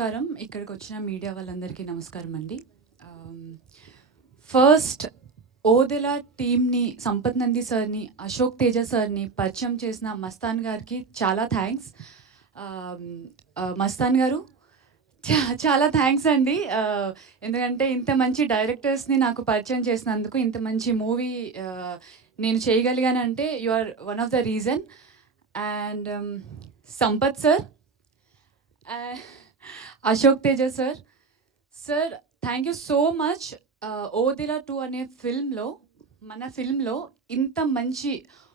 నమస్కారం. ఇక్కడికొచ్చిన మీడియా వాళ్ళందరికీ నమస్కారం అండి. ఫస్ట్ ఓదెలా టీమ్‌ని, సంపత్ నంది సార్‌ని, అశోక్ తేజ సార్‌ని పరిచయం చేసిన మస్తాన్ గారికి చాలా థ్యాంక్స్. మస్తాన్ గారు చాలా థ్యాంక్స్ అండి. ఎందుకంటే ఇంత మంచి డైరెక్టర్స్‌ని నాకు పరిచయం చేసినందుకు, ఇంత మంచి మూవీ నేను చేయగలిగానంటే you are one of the reason. And Sampath sir, Ashok Teja sir, sir thank you so much. Odela 2 అనే మన ఫిల్మ్లో ఇంత మంచి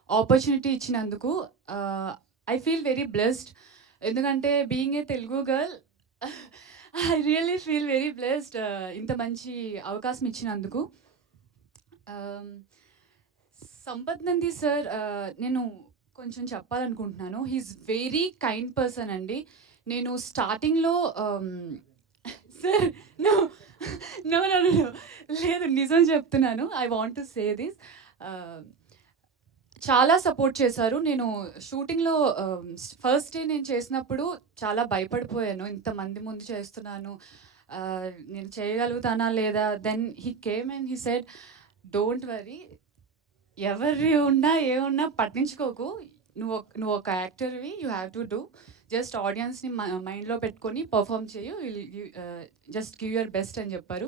ఆపర్చునిటీ ఇచ్చినందుకు ఐ ఫీల్ వెరీ బ్లెస్డ్. ఎందుకంటే being a Telugu girl I really feel very blessed ఇంత మంచి అవకాశం ఇచ్చినందుకు. సంపత్ నంది సార్ నేను కొంచెం చెప్పాలనుకుంటున్నాను. హీఈస్ వెరీ కైండ్ పర్సన్ అండి. నేను స్టార్టింగ్లో sir no no no no లేదు, నిజం చెప్తున్నాను. I want to say this. చాలా సపోర్ట్ చేశారు. నేను షూటింగ్లో ఫస్ట్ డే నేను చేసినప్పుడు చాలా భయపడిపోయాను. ఇంతమంది ముందు చేస్తున్నాను, నేను చేయగలుగుతానా లేదా. Then he came and he said, don't worry, ఎవరి ఉన్నా ఏమున్నా పట్టించుకోకు, నువ్వు ఒక యాక్టర్వి, you have to do, just ఆడియన్స్ని మైండ్లో పెట్టుకొని పర్ఫామ్ చేయు, జస్ట్ గివ్ యువర్ బెస్ట్ అని చెప్పారు.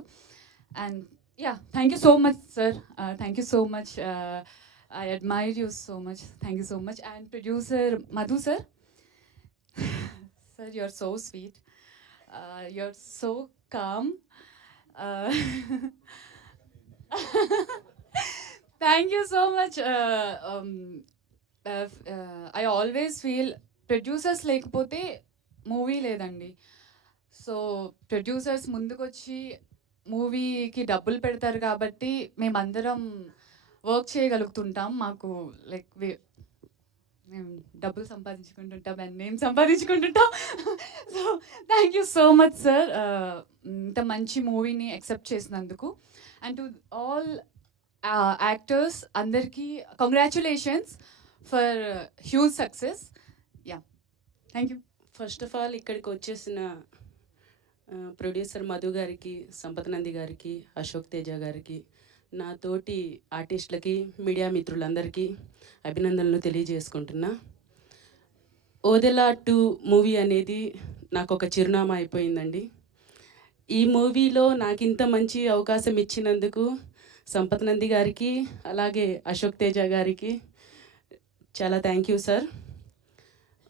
And yeah, thank you so much sir, thank you so much. I admire you so much, thank you so much. And producer Madhu sir, sir you are so sweet, you are so calm. Thank you so much. I always feel producers లేకపోతే movie లేదండి. So producers ముందుకొచ్చి మూవీకి డబ్బులు పెడతారు కాబట్టి మేమందరం work చేయగలుగుతుంటాం. మాకు like మేము డబ్బులు సంపాదించుకుంటుంటాం అండ్ మేము సంపాదించుకుంటుంటాం. So thank you so much sir, ఇంత మంచి మూవీని యాక్సెప్ట్ చేసినందుకు. అండ్ టు ఆల్ యాక్టర్స్ అందరికీ congratulations for huge success. Yeah, thank you. First of all ఇక్కడికి వచ్చేసిన ప్రొడ్యూసర్ మధు గారికి, సంపత్ నంది గారికి, అశోక్ తేజ గారికి, నా తోటి ఆర్టిస్టులకి, మీడియా మిత్రులందరికీ అభినందనలు తెలియజేసుకుంటున్నా. ఓదెలా 2 మూవీ అనేది నాకు ఒక చిరునామా అయిపోయిందండి. ఈ మూవీలో నాకు ఇంత మంచి అవకాశం ఇచ్చినందుకు సంపత్ నంది గారికి, అలాగే అశోక్ తేజ గారికి చాలా థ్యాంక్ యూ సార్.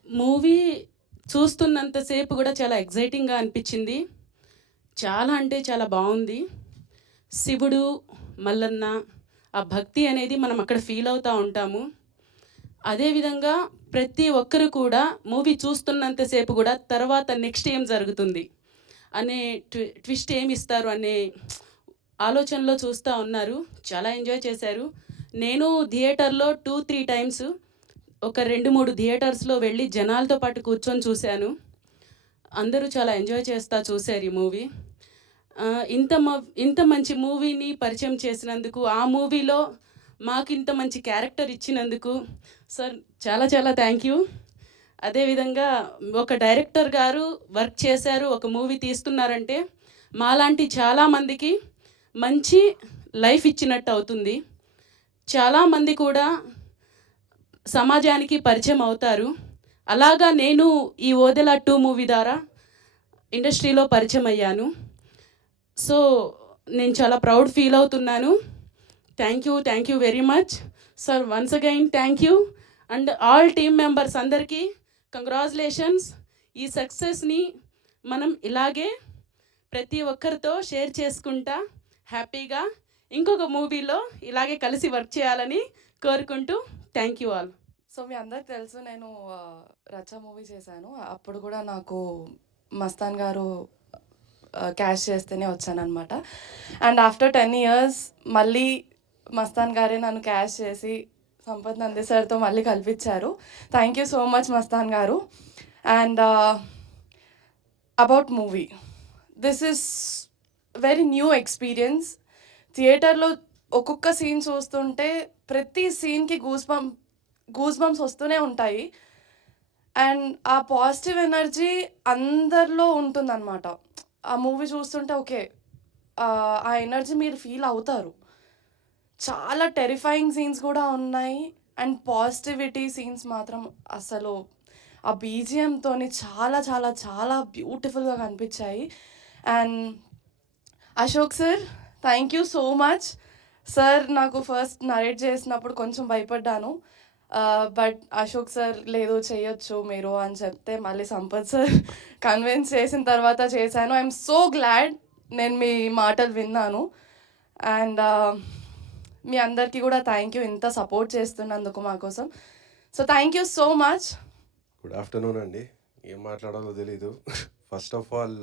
మూవీ చూస్తున్నంతసేపు కూడా చాలా ఎగ్జైటింగ్గా అనిపించింది. చాలా అంటే చాలా బాగుంది. శివుడు, మల్లన్న, ఆ భక్తి అనేది మనం అక్కడ ఫీల్ అవుతూ ఉంటాము. అదేవిధంగా ప్రతి ఒక్కరు కూడా మూవీ చూస్తున్నంతసేపు కూడా తర్వాత నెక్స్ట్ ఏం జరుగుతుంది అనే ట్విస్ట్ ఏమి ఇస్తారు అనే ఆలోచనలో చూస్తూ ఉన్నారు. చాలా ఎంజాయ్ చేశారు. నేను థియేటర్లో 2-3 టైమ్స్, ఒక 2-3 థియేటర్స్లో వెళ్ళి జనాలతో పాటు కూర్చొని చూశాను. అందరూ చాలా ఎంజాయ్ చేస్తూ చూశారు ఈ మూవీ. ఇంత మంచి మూవీని పరిచయం చేసినందుకు, ఆ మూవీలో మాకు ఇంత మంచి క్యారెక్టర్ ఇచ్చినందుకు సార్ చాలా చాలా థ్యాంక్ యూ. అదేవిధంగా ఒక డైరెక్టర్ గారు వర్క్ చేశారు, ఒక మూవీ తీస్తున్నారంటే మాలాంటి చాలామందికి మంచి లైఫ్ ఇచ్చినట్టు అవుతుంది. చాలామంది కూడా సమాజానికి పరిచయం అవుతారు. అలాగా నేను ఈ ఓదెలా 2 మూవీ ద్వారా ఇండస్ట్రీలో పరిచయం అయ్యాను. సో నేను చాలా ప్రౌడ్ ఫీల్ అవుతున్నాను. Thank you very much sir. Once again thank you. And all team members అందరికీ కంగ్రాచులేషన్స్. ఈ సక్సెస్ని మనం ఇలాగే ప్రతి ఒక్కరితో షేర్ చేసుకుంటా హ్యాపీగా ఇంకొక మూవీలో ఇలాగే కలిసి వర్క్ చేయాలని కోరుకుంటూ థ్యాంక్ యూ ఆల్. సో మీ అందరికి తెలుసు, నేను రచ్చ మూవీ చేశాను. అప్పుడు కూడా నాకు మస్తాన్ గారు క్యాష్ చేస్తేనే వచ్చానమాట. అండ్ ఆఫ్టర్ 10 years మళ్ళీ మస్తాన్ గారే నన్ను క్యాష్ చేసి సంపత్ నంది సార్తో మళ్ళీ కల్పించారు. Thank you so much Mastan garu. And about movie, this is very new experience. థియేటర్లో ఒక్కొక్క సీన్ చూస్తుంటే ప్రతి సీన్కి గూస్ బంప్స్ వస్తూనే ఉంటాయి. అండ్ ఆ పాజిటివ్ ఎనర్జీ అందరిలో ఉంటుందన్నమాట. ఆ మూవీ చూస్తుంటే ఓకే, ఆ ఎనర్జీ మీరు ఫీల్ అవుతారు. చాలా టెరిఫైయింగ్ సీన్స్ కూడా ఉన్నాయి. అండ్ పాజిటివిటీ సీన్స్ మాత్రం అసలు ఆ బీజిఎంతోని చాలా చాలా చాలా బ్యూటిఫుల్గా కనిపించాయి. And Ashok sir, thank you so much. Sir నాకు ఫస్ట్ నరేట్ చేసినప్పుడు కొంచెం భయపడ్డాను. బట్ అశోక్ సార్ లేదు చేయొచ్చు మీరు అని చెప్తే మళ్ళీ సంపత్ సార్ కన్విన్స్ చేసిన తర్వాత చేశాను. ఐఎమ్ సో గ్లాడ్ నేను మీ మాటలు విన్నాను. అండ్ మీ అందరికీ కూడా థ్యాంక్ యూ ఇంత సపోర్ట్ చేస్తున్నందుకు మా కోసం. So thank you so much. Good afternoon అండి. ఏం మాట్లాడాలో తెలీదు. First of all